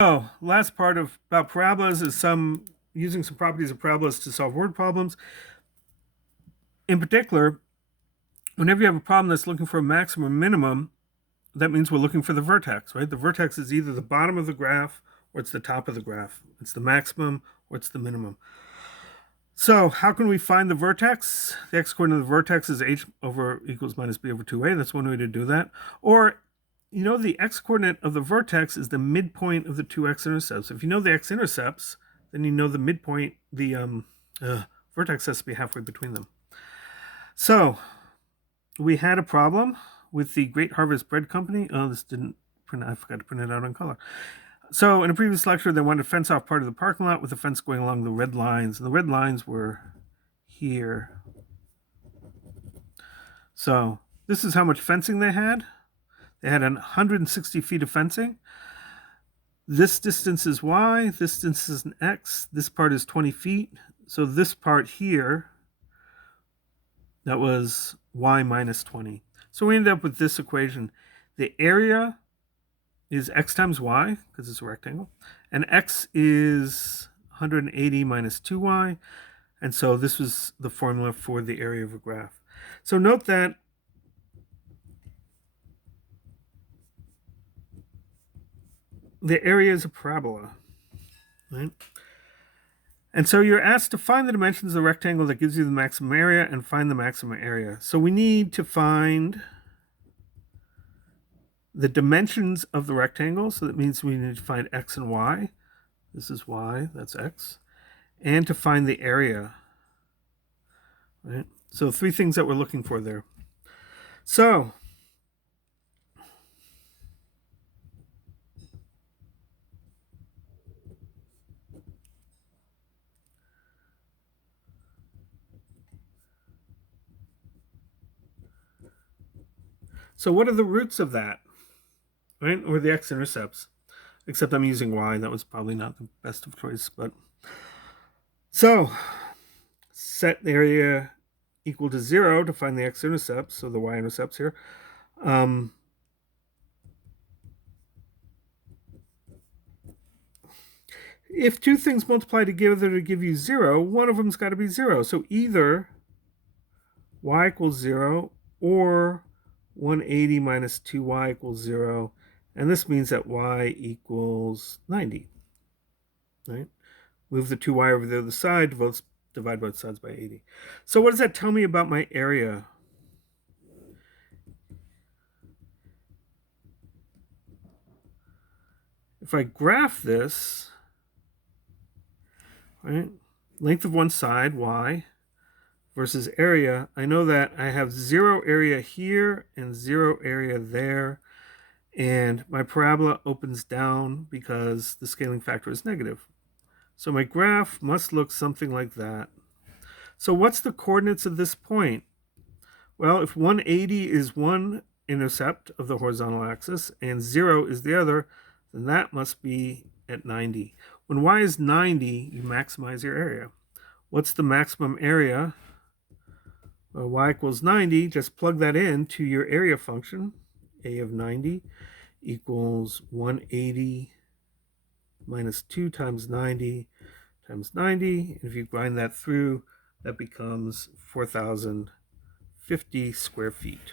So, last part about parabolas is using some properties of parabolas to solve word problems. In particular, whenever you have a problem that's looking for a maximum or minimum, that means we're looking for the vertex, right? The vertex is either the bottom of the graph or it's the top of the graph. It's the maximum or it's the minimum. So how can we find the vertex? The x-coordinate of the vertex is h over equals minus b over 2a. That's one way to do that. Or, the x-coordinate of the vertex is the midpoint of the two x-intercepts. If you know the x-intercepts, then you know the midpoint, the vertex has to be halfway between them. So we had a problem with the Great Harvest Bread Company. Oh, this didn't print. I forgot to print it out on color. So in a previous lecture, they wanted to fence off part of the parking lot with the fence going along the red lines. And the red lines were here. So this is how much fencing they had. They had 160 feet of fencing. This distance is y. This distance is an x. This part is 20 feet. So this part here, that was y minus 20. So we ended up with this equation. The area is x times y, because it's a rectangle, and x is 180 minus 2y, and so this was the formula for the area of a graph. So note that the area is a parabola, right? And so you're asked to find the dimensions of the rectangle that gives you the maximum area and find the maximum area. So we need to find the dimensions of the rectangle. So that means we need to find x and y. This is y, that's x. And to find the area, right? So three things that we're looking for there. So what are the roots of that, right? Or the x-intercepts? Except I'm using y. That was probably not the best of choice, but so set the area equal to 0 to find the x-intercepts, so the y-intercepts here. If two things multiply together to give you 0, one of them's got to be 0. So either y equals 0 or 180 minus 2y equals 0. And this means that y equals 90. Right? Move the 2y over the other side, divide both sides by 80. So what does that tell me about my area? If I graph this, right, length of one side, y, versus area, I know that I have 0 area here and 0 area there. And my parabola opens down because the scaling factor is negative. So my graph must look something like that. So what's the coordinates of this point? Well, if 180 is one intercept of the horizontal axis and 0 is the other, then that must be at 90. When y is 90, you maximize your area. What's the maximum area? Well, y equals 90. Just plug that in to your area function. A of 90 equals 180 minus 2 times 90 times 90. And if you grind that through, that becomes 4,050 square feet.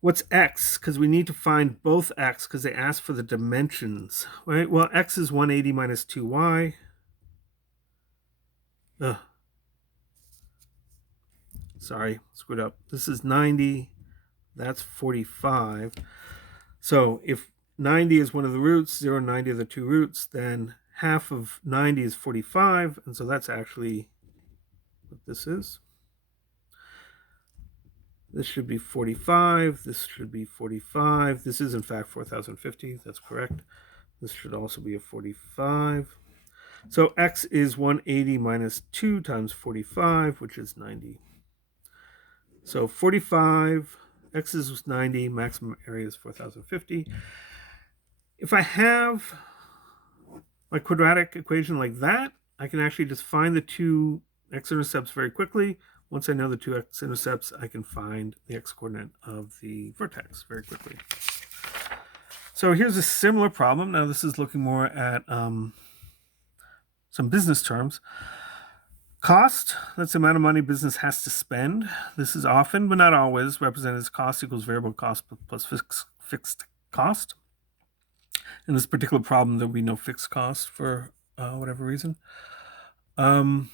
What's x? Because we need to find both x because they ask for the dimensions, right? Well, x is 180 minus 2y. Sorry, screwed up. This is 90. That's 45. So if 90 is one of the roots, 0 and 90 are the two roots, then half of 90 is 45. And so that's actually what this is. This should be 45. This should be 45. This is, in fact, 4,050. That's correct. This should also be a 45. So x is 180 minus 2 times 45, which is 90. So 45, x is 90, maximum area is 4,050. If I have my quadratic equation like that, I can actually just find the two x-intercepts very quickly. Once I know the two x-intercepts, I can find the x-coordinate of the vertex very quickly. So here's a similar problem. Now this is looking more at some business terms. Cost, that's the amount of money business has to spend. This is often, but not always, represented as cost equals variable cost plus fixed cost. In this particular problem, there'll be no fixed cost for whatever reason. Revenue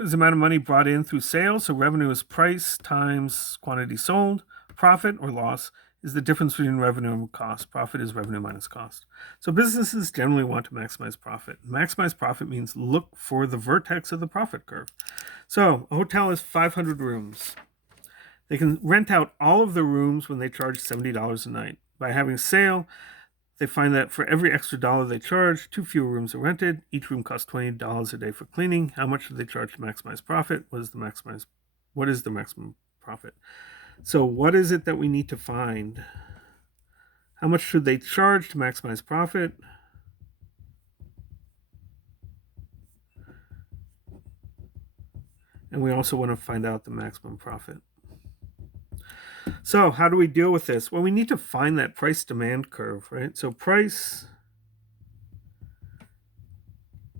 is the amount of money brought in through sales. So revenue is price times quantity sold. Profit or loss is the difference between revenue and cost. Profit is revenue minus cost. So businesses generally want to maximize profit. Maximize profit means look for the vertex of the profit curve. So a hotel has 500 rooms. They can rent out all of the rooms when they charge $70 a night. By having a sale, they find that for every extra dollar they charge, 2 fewer rooms are rented. Each room costs $20 a day for cleaning. How much do they charge to maximize profit? What is the maximum profit? So what is it that we need to find? How much should they charge to maximize profit? And we also want to find out the maximum profit. So how do we deal with this? Well, we need to find that price demand curve, right? So price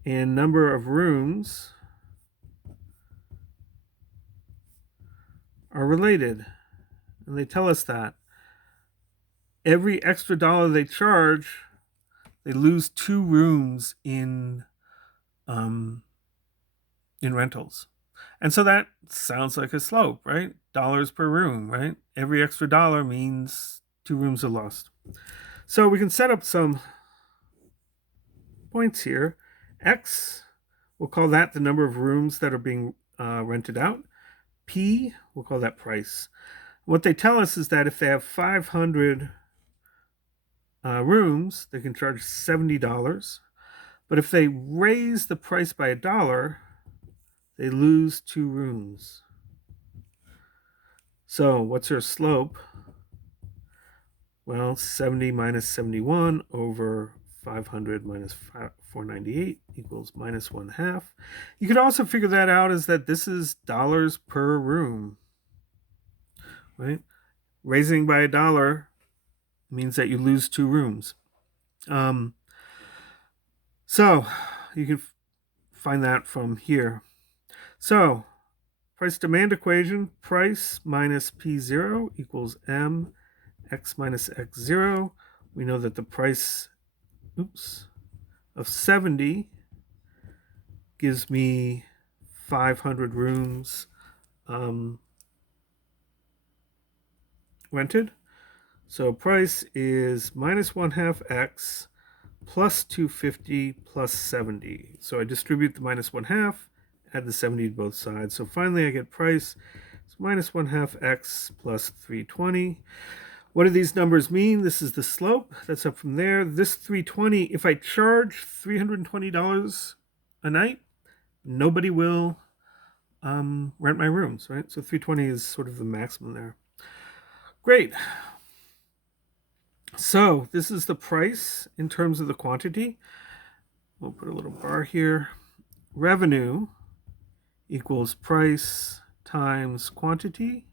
and number of rooms are related. And they tell us that every extra dollar they charge, they lose 2 rooms in rentals. And so that sounds like a slope, right? Dollars per room, right? Every extra dollar means 2 rooms are lost. So we can set up some points here. X, we'll call that the number of rooms that are being rented out. P, we'll call that price. What they tell us is that if they have 500 rooms, they can charge $70. But if they raise the price by $1, they lose 2 rooms. So what's their slope? Well, 70 minus 71 over 500 minus 498 equals minus 1/2. You could also figure that out as that this is dollars per room, right? Raising by $1 means that you lose 2 rooms. So you can find that from here. So price demand equation, price minus P0 equals M x minus x0. We know that the price of 70 gives me 500 rooms rented. So price is minus 1/2 x plus 250 plus 70. So I distribute the minus 1/2, add the 70 to both sides. So finally I get price is minus 1/2 x plus 320. What do these numbers mean? This is the slope. That's up from there. This 320, if I charge $320 a night, nobody will rent my rooms, right? So 320 is sort of the maximum there. Great. So this is the price in terms of the quantity. We'll put a little bar here. Revenue equals price times quantity.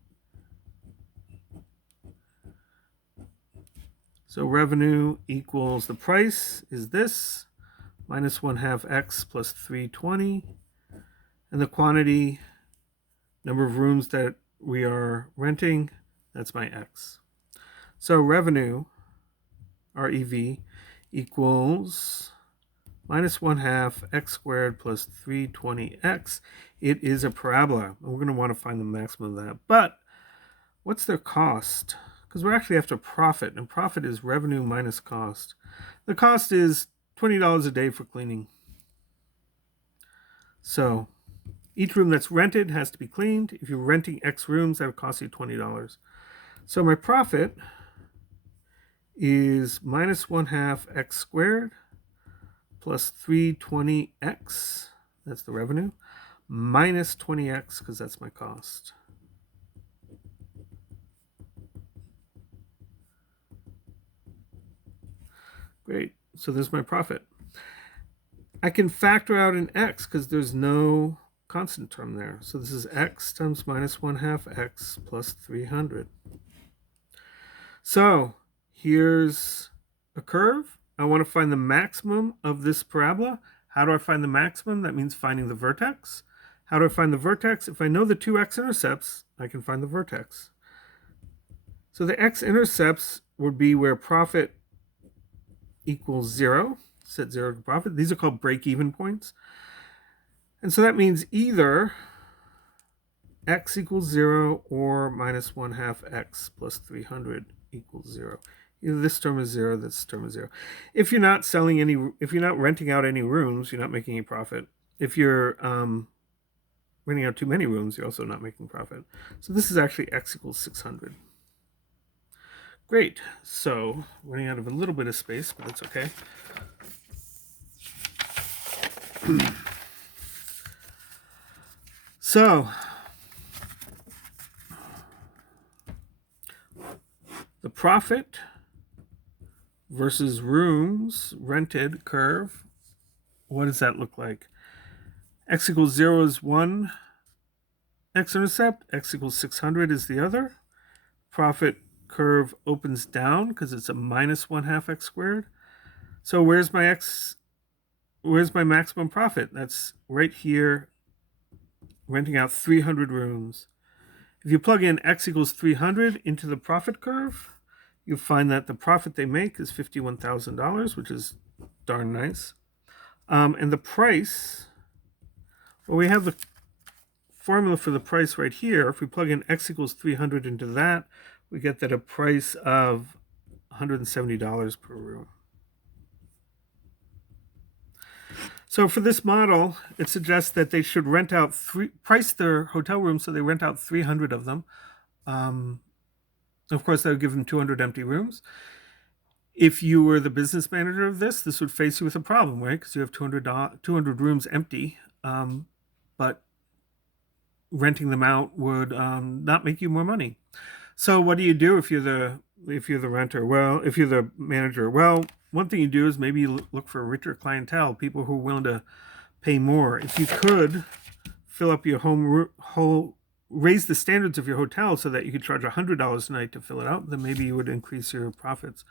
So revenue equals the price is this, minus 1/2 x plus 320. And the quantity, number of rooms that we are renting, that's my x. So revenue, REV, equals minus 1/2 x squared plus 320x. It is a parabola. We're going to want to find the maximum of that. But what's their cost? Because we're actually after profit, and profit is revenue minus cost. The cost is $20 a day for cleaning. So each room that's rented has to be cleaned. If you're renting X rooms, that would cost you $20. So my profit is minus 1/2 x squared plus 320x, that's the revenue, minus 20x, because that's my cost. Great, so there's my profit. I can factor out an x because there's no constant term there. So this is x times minus 1/2 x plus 300. So here's a curve. I want to find the maximum of this parabola. How do I find the maximum? That means finding the vertex. How do I find the vertex? If I know the two x-intercepts, I can find the vertex. So the x-intercepts would be where profit equals 0, set 0 to profit. These are called break-even points. And so that means either x equals 0 or minus 1/2 x plus 300 equals 0. Either this term is 0, this term is 0. If you're not renting out any rooms, you're not making any profit. If you're renting out too many rooms, you're also not making profit. So this is actually x equals 600. Great. So running out of a little bit of space, but that's okay. So the profit versus rooms rented curve, what does that look like? X equals 0 is one x-intercept, x equals 600 is the other. Profit curve opens down because it's a minus 1/2 x squared. So where's my maximum profit? That's right here, renting out 300 rooms. If you plug in x equals 300 into the profit curve, you find that the profit they make is $51,000, which is darn nice. And the price, well, we have the formula for the price right here. If we plug in x equals 300 into that, we get that a price of $170 per room. So for this model, it suggests that they should price their hotel rooms so they rent out 300 of them. Of course, that would give them 200 empty rooms. If you were the business manager of this would face you with a problem, right? Because you have 200 rooms empty, but renting them out would not make you more money. So what do you do if you're the renter? Well, if you're the manager, well, one thing you do is maybe you look for a richer clientele, people who are willing to pay more. If you could fill up your raise the standards of your hotel so that you could charge $100 a night to fill it out, then maybe you would increase your profits.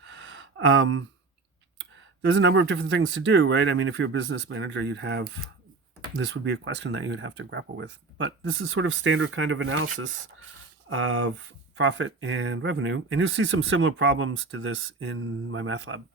There's a number of different things to do, right? I mean, if you're a business manager, this would be a question that you would have to grapple with. But this is sort of standard kind of analysis of profit and revenue. And you'll see some similar problems to this in my math lab.